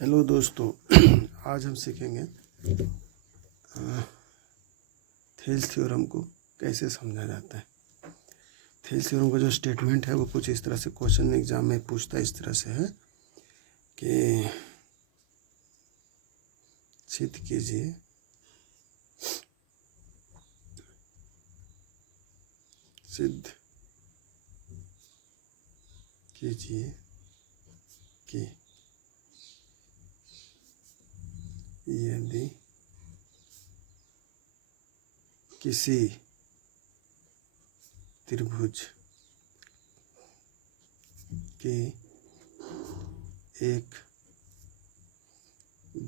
Hello दोस्तों, आज हम सीखेंगे थेल्स थ्योरम को कैसे समझा जाता है। थेल्स थ्योरम का जो स्टेटमेंट है वो कुछ इस तरह से क्वेश्चन एग्जाम में पूछता है। इस तरह से है कि सिद्ध कीजिए कि यदि किसी त्रिभुज की एक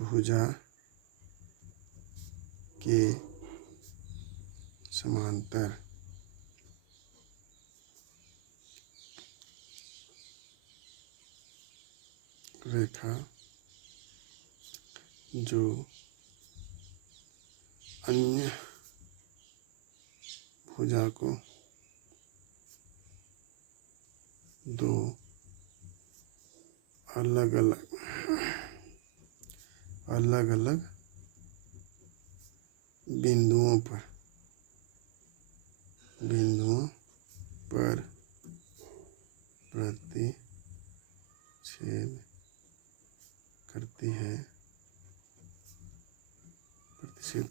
भुजा के समांतर रेखा जो अन्य भुजा को दो अलग अलग बिंदुओं पर प्रतिच्छेद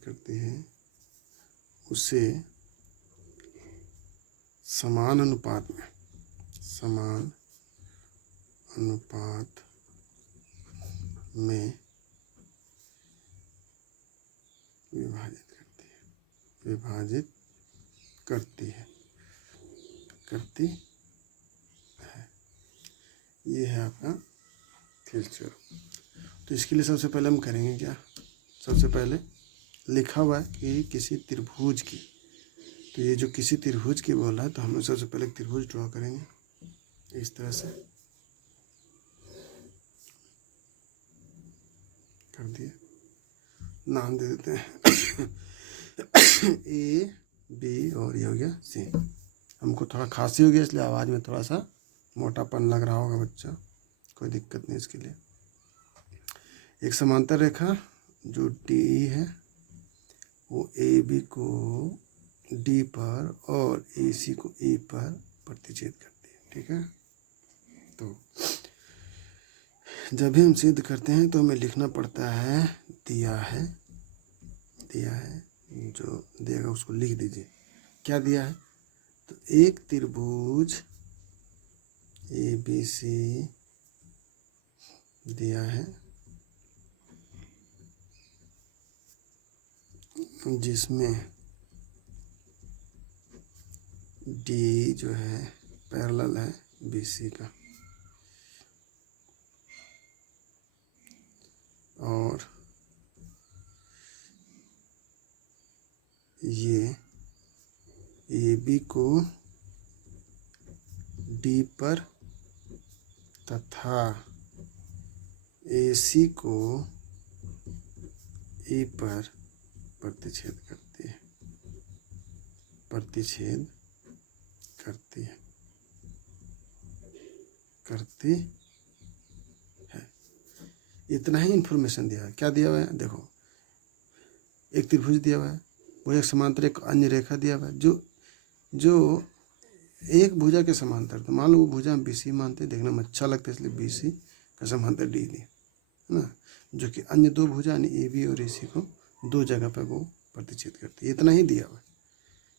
करती है उसे समान अनुपात में विभाजित करती है। ये है आपका थेल्स थ्योरम। तो इसके लिए सबसे पहले हम करेंगे क्या, सबसे पहले लिखा हुआ है कि किसी त्रिभुज की, तो ये जो किसी त्रिभुज की बोला है तो हम सबसे पहले एक त्रिभुज ड्रॉ करेंगे इस तरह से। कर दिए, नाम दे देते हैं ए बी और ये हो गया सी। हमको थोड़ा खांसी हो गया इसलिए आवाज़ में थोड़ा सा मोटापन लग रहा होगा बच्चा, कोई दिक्कत नहीं इसके लिए। एक समांतर रेखा जो डी है वो ए बी को डी पर और ए सी को ई पर प्रतिच्छेद करती है, ठीक है। तो जब भी हम सिद्ध करते हैं तो हमें लिखना पड़ता है दिया है, जो देगा उसको लिख दीजिए। क्या दिया है, तो एक त्रिभुज ए बी सी दिया है जिसमें डी जो है पैरेलल है बी सी का, और ये ए बी को डी पर तथा ए सी को ई पर प्रतिच्छेद करती है। इतना ही इन्फॉर्मेशन दिया है। क्या दिया हुआ है, देखो एक त्रिभुज दिया हुआ है, वो एक समांतर एक अन्य रेखा दिया हुआ है जो एक भुजा के समांतर, तो मान लो वो भुजा हम बी सी मानते, देखने में अच्छा लगता है इसलिए बी सी का समांतर डी दी है ना, जो कि अन्य दो भुजा यानी ए बी और ए सी को दो जगह पर वो प्रतिच्छेद करती है। इतना ही दिया हुआ है।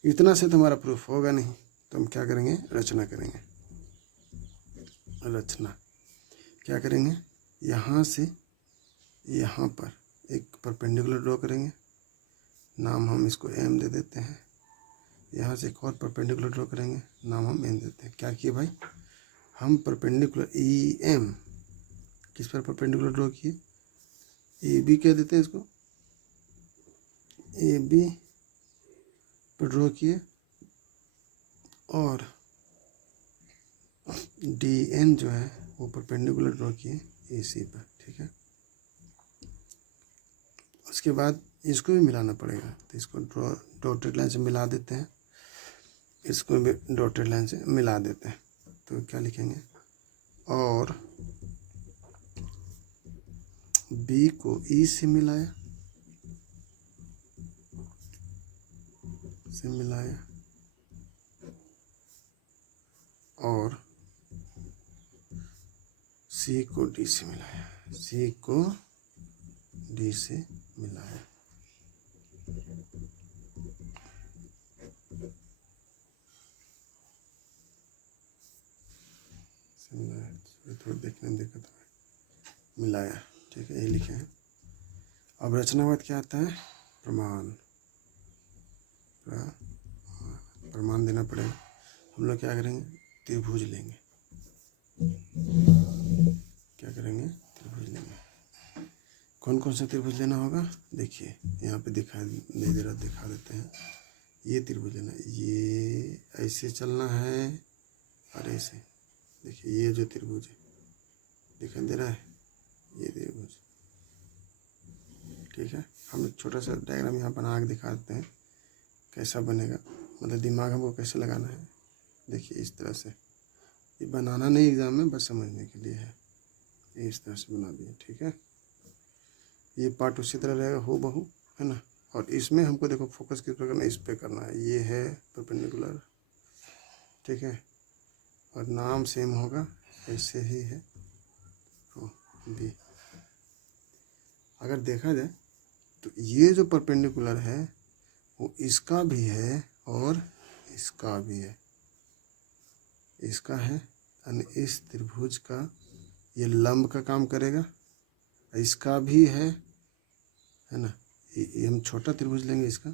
इतना से तो हमारा प्रूफ होगा नहीं, तो हम क्या करेंगे, रचना करेंगे। रचना क्या करेंगे, यहाँ से यहाँ पर एक परपेंडिकुलर ड्रॉ करेंगे, नाम हम इसको एम दे देते हैं। यहाँ से एक और परपेंडिकुलर ड्रॉ करेंगे, नाम हम एन देते हैं। क्या किए भाई, हम परपेंडिकुलर ई एम किस पर परपेंडिकुलर ड्रॉ किए, ए बी कह देते हैं इसको, ए बी पर ड्रॉ किए, और डी एन जो है वो परपेंडिकुलर ड्रॉ किए ए सी पर, ठीक है। उसके बाद इसको भी मिलाना पड़ेगा, तो इसको डॉटेड लाइन से मिला देते हैं, इसको भी डॉटेड लाइन से मिला देते हैं। तो क्या लिखेंगे, और बी को ई से मिलाया, और सी को डी से मिलाया, सी को डी से मिलाया। थोड़ा देखने में दिक्कत है, मिलाया, ठीक है, ये लिखे हैं। अब रचनावाद क्या आता है? प्रमाण, प्रमाण देना पड़ेगा। हम लोग क्या करेंगे? त्रिभुज लेंगे। क्या करेंगे? त्रिभुज लेंगे। कौन कौन सा त्रिभुज लेना होगा? देखिए यहाँ पे दिखा दे रहा, दिखा देते हैं। ये त्रिभुज लेना, ये ऐसे चलना है और ऐसे। देखिए ये जो त्रिभुज है दिखाई दे रहा है, ये त्रिभुज, ठीक है। हम एक छोटा सा डायग्राम यहाँ बना के दिखा देते हैं कैसा बनेगा, मतलब दिमाग हमको कैसे लगाना है। देखिए इस तरह से, ये बनाना नहीं एग्जाम में, बस समझने के लिए है। ये इस तरह से बना दिए, ठीक है। ये पार्ट उसी तरह रहेगा हो बहू, है ना। और इसमें हमको देखो फोकस किस पर करना है, इस पे करना है। ये है परपेंडिकुलर, ठीक है, और नाम सेम होगा, ऐसे ही है बी। अगर देखा जाए तो ये जो परपेंडिकुलर है वो इसका भी है और इसका भी है, इसका है, यानी इस त्रिभुज का ये लंब का काम करेगा, इसका भी है ना। ये हम छोटा त्रिभुज लेंगे इसका,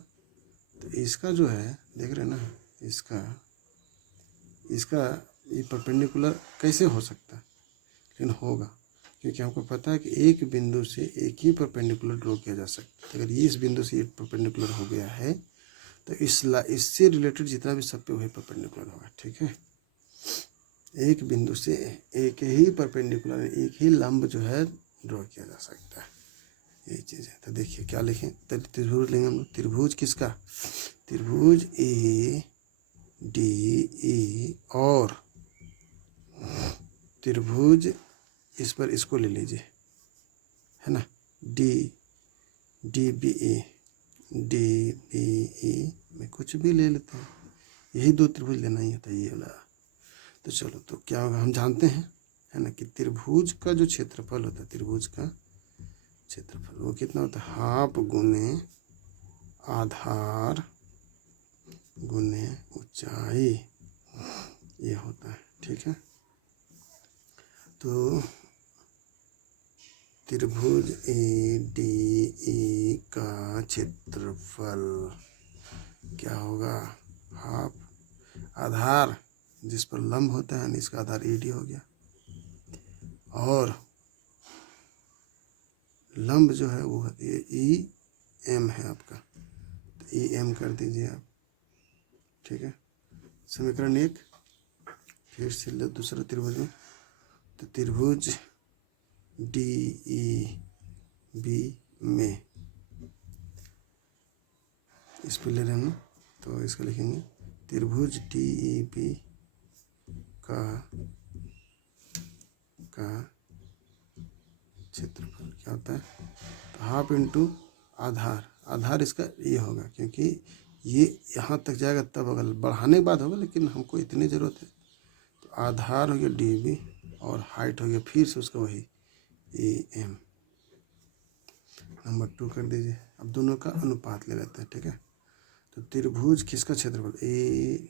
तो इसका जो है देख रहे हैं ना, इसका ये परपेंडिकुलर कैसे हो सकता है? लेकिन होगा, क्योंकि हमको पता है कि एक बिंदु से एक ही परपेंडिकुलर ड्रॉ किया जा सकता है। अगर ये इस बिंदु से एक परपेंडिकुलर हो गया है तो इससे रिलेटेड जितना भी सब पे वही परपेंडिकुलर होगा, ठीक है। एक बिंदु से एक ही परपेंडिकुलर, एक ही लंब जो है ड्रॉ किया जा सकता है, यही चीज़ है। तो देखिए क्या लिखें, त्रिभुज लेंगे हम लोग। त्रिभुज किसका? त्रिभुज ए डी ई, और त्रिभुज इस पर इसको ले लीजिए, है ना, डी बी ई में कुछ भी ले लेते हैं, यही दो त्रिभुज लेना ही होता है, ये वाला। तो चलो, तो क्या होगा, हम जानते हैं, है ना, कि त्रिभुज का जो क्षेत्रफल होता है, त्रिभुज का क्षेत्रफल वो कितना होता है? हाफ गुने आधार गुने ऊंचाई, ये होता है, ठीक है। तो त्रिभुज ए डी ई का क्षेत्रफल क्या होगा? हाफ आधार जिस पर लंब होता है, इसका आधार ए डी हो गया, और लंब जो है वो ई एम है आपका, तो ई एम कर दीजिए आप, ठीक है। समीकरण 1 फिर से दूसरा त्रिभुज में, तो त्रिभुज डी ई बी में इस पर ले रहे हैं, तो इसका लिखेंगे त्रिभुज डी ई बी का क्षेत्रफल क्या होता है? तो हाफ इंटू आधार, आधार इसका ये होगा, क्योंकि ये यहाँ तक जाएगा तब अगर बढ़ाने के बाद होगा, लेकिन हमको इतनी ज़रूरत है। तो आधार हो गया डी बी, और हाइट हो गया फिर से उसका वही ए एम। नंबर 2 कर दीजिए। अब दोनों का अनुपात ले लेते हैं, ठीक है। तो त्रिभुज किसका क्षेत्रफल? ए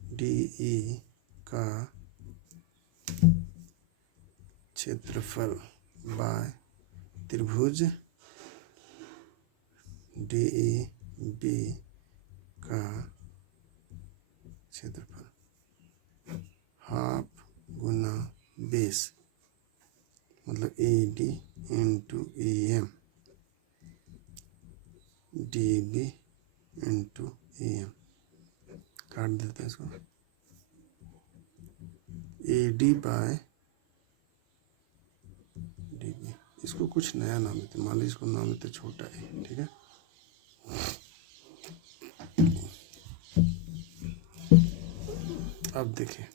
डी ई का क्षेत्रफल बाय त्रिभुज डी ई बी का क्षेत्रफल हाफ गुना बेस, मतलब A D into A M, D B into A M. काट देते हैं इसको, A D by D B. इसको कुछ नया नाम देते, मान लीजिए इसको नाम देते छोटा ए, ठीक है। अब देखिए,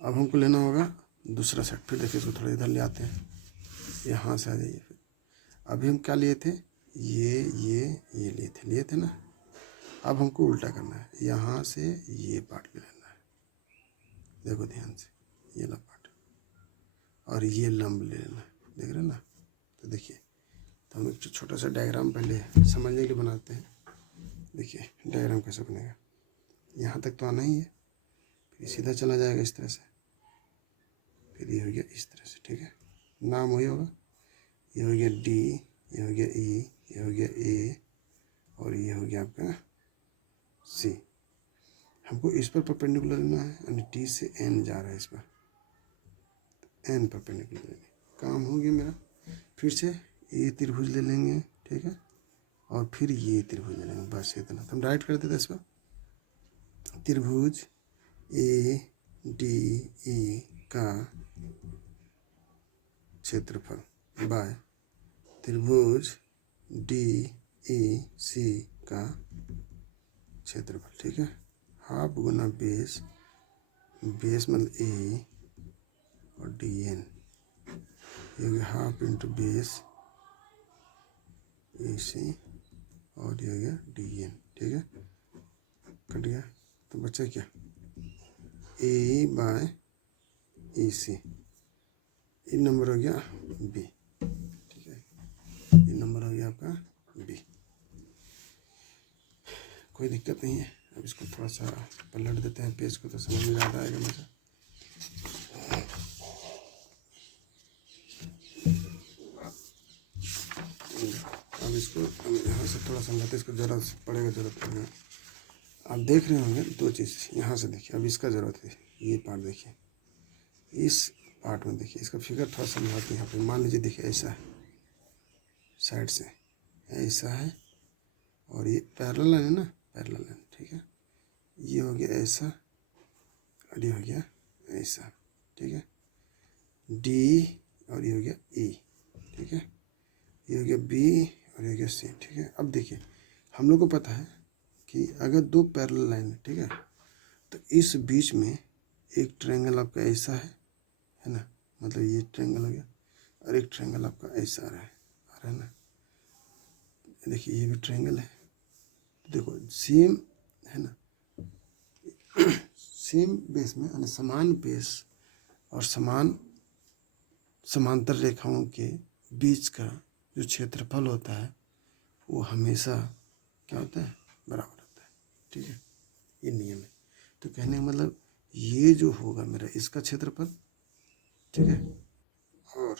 अब हमको लेना होगा दूसरा सेट। फिर देखिए इसको थोड़ा इधर ले आते हैं, यहाँ से आ जाइए। फिर अभी हम क्या लिए थे, ये लिए थे ना। अब हमको उल्टा करना है, यहाँ से ये पार्ट ले लेना है, देखो ध्यान से, ये ला पार्ट, और ये लंब ले लेना है, देख रहे हैं ना। तो देखिए, तो हम एक छोटा सा डायग्राम पहले समझने के लिए बनाते हैं। देखिए डायग्राम कैसे बनेगा, यहाँ तक तो आना ही है, फिर सीधा चला जाएगा इस तरह से, फिर ये हो गया इस तरह से, ठीक है। नाम वही होगा, ये हो गया डी, ये हो गया ई, ये हो गया ए, और ये हो गया आपका सी। हमको इस पर परपेंडिकुलर लेना है, यानी टी से एन जा रहा है इस पर, तो एन परपेंडिकुलर लेंगे, काम हो गया मेरा। फिर से ये त्रिभुज ले लेंगे, ठीक है, और फिर ये त्रिभुज ले लेंगे, बस इतना। तो हम डायरेक्ट कर देते इस पर, त्रिभुज ए डी ई का क्षेत्रफल बाय त्रिभुज डी ई सी का क्षेत्रफल, ठीक है। हाफ गुना बेस, बेस मतलब ए और डी एन, ये हो गया हाफ इंटू बेस ए सी, और ये हो गया डी एन, ठीक है। कट गया, तो बचा क्या, ए बाय ए सी, ये नंबर हो गया बी, ठीक है, ये नंबर हो गया आपका बी। कोई दिक्कत नहीं है। अब इसको थोड़ा सा पलट देते हैं पेज को, तो समझ में ज़्यादा आएगा मुझे। अब इसको हम यहाँ से थोड़ा समझाते, इसको जरूरत पड़ेगा। आप देख रहे होंगे दो चीज़, यहाँ से देखिए, अब इसका ज़रूरत है, ये पार्ट देखिए, इस पार्ट में देखिए, इसका फिगर थोड़ा समझाते हैं। यहाँ पे मान लीजिए, देखिए ऐसा है, साइड से ऐसा है, और ये पैरेलल है ना, पैरेलल है, ठीक है। ये हो गया ऐसा, और ये हो गया ऐसा, ठीक है। डी, और ये हो गया ई, ठीक है। ये हो गया बी, और ये हो गया सी, ठीक है। अब देखिए, हम लोग को पता है कि अगर दो पैरेलल लाइन है, ठीक है, तो इस बीच में एक ट्रायंगल आपका ऐसा है ना, मतलब ये ट्रायंगल हो गया, और एक ट्रायंगल आपका ऐसा आ रहा है ना। देखिए ये भी ट्रायंगल है, देखो सेम है ना, सेम बेस में, यानी समान बेस और समान समांतर रेखाओं के बीच का जो क्षेत्रफल होता है वो हमेशा क्या होता है, बराबर होता है, ठीक है। ये नियम है। तो कहने का मतलब ये जो होगा मेरा इसका क्षेत्रफल, ठीक है, और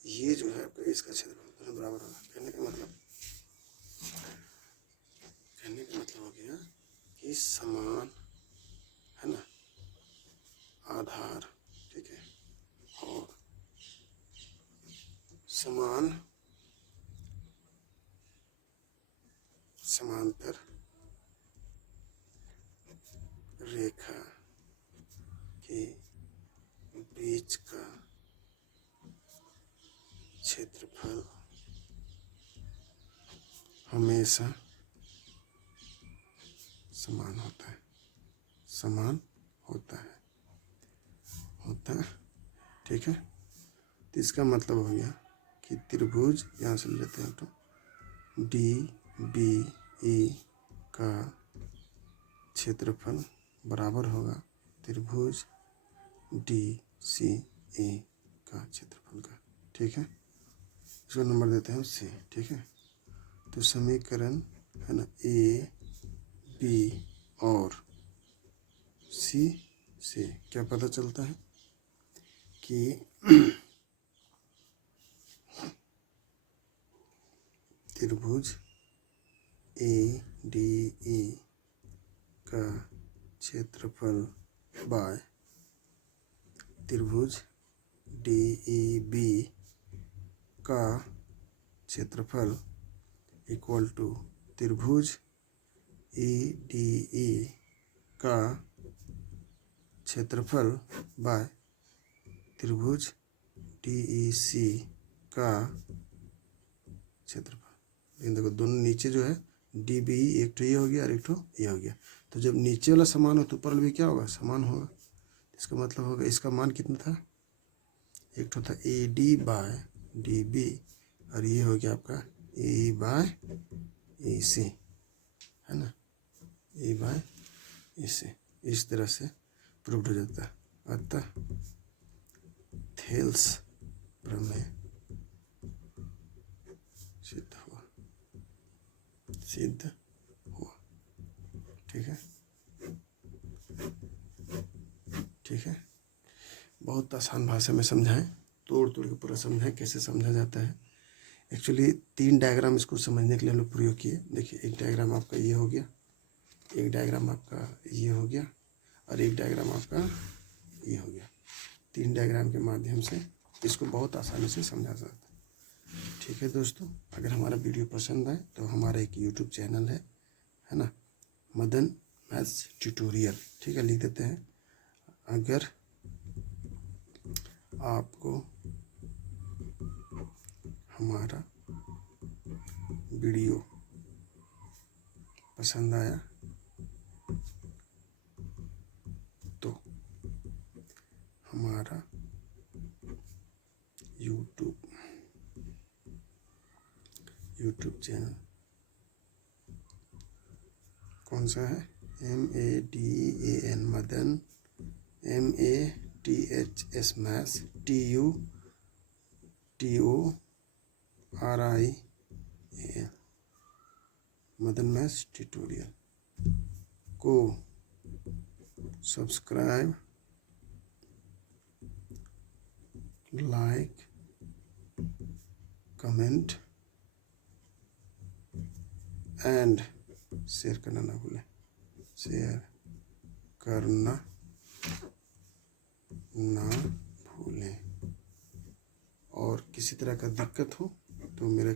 ये जो है आपका इसका क्षेत्रफल दोनों बराबर होगा। कहने का मतलब हो गया कि समान है ना आधार, ठीक है, और समान समांतर रेखा के बीच का क्षेत्रफल हमेशा समान होता है, समान होता है, ठीक है। तो इसका मतलब हो गया कि त्रिभुज, यहाँ से लेते हैं तो डी बी ई का क्षेत्रफल बराबर होगा त्रिभुज डी सी ए का क्षेत्रफल का, ठीक है। इसको नंबर देते हैं सी, ठीक है। तो समीकरण है ना ए बी और सी से क्या पता चलता है कि त्रिभुज ए डी ई का क्षेत्रफल बाय त्रिभुज डी ई बी का क्षेत्रफल इक्वल टू त्रिभुज ए डी ई का क्षेत्रफल बाय त्रिभुज डी ई सी का क्षेत्रफल। लेकिन देखो दोनों नीचे जो है डी बी, एक तो ये हो गया और एक तो ये हो गया, तो जब नीचे वाला समान हो तो ऊपर वाला भी क्या होगा, समान होगा। इसका मतलब होगा इसका मान कितना था, एक तो था ए डी बाय dB और ये हो गया आपका E/AC, है ना, E/AC। इस तरह से प्रूव्ड हो जाता है। अतः थेल्स प्रमेय सिद्ध हुआ। ठीक है, ठीक है। बहुत आसान भाषा में समझाएं, तोड़ तोड़ के पूरा समझाएं कैसे समझा जाता है। एक्चुअली 3 डायग्राम इसको समझने के लिए हम लोग प्रयोग किए। देखिए, एक डायग्राम आपका ये हो गया, एक डायग्राम आपका ये हो गया और एक डायग्राम आपका ये हो गया। 3 डायग्राम के माध्यम से इसको बहुत आसानी से समझा जाता है। ठीक है दोस्तों, अगर हमारा वीडियो पसंद आए तो हमारा एक यूट्यूब चैनल है ना, मदन मैथ्स ट्यूटोरियल। ठीक है, लिख देते हैं। अगर आपको हमारा वीडियो पसंद आया तो हमारा यूट्यूब चैनल कौन सा है? MADAN Madan, MATHS maths, TUTORIAL Madan maths tutorial को subscribe, like, comment and share करना ना भूलें, शेयर करना ना भूलें। और किसी तरह का दिक्कत हो तो मेरा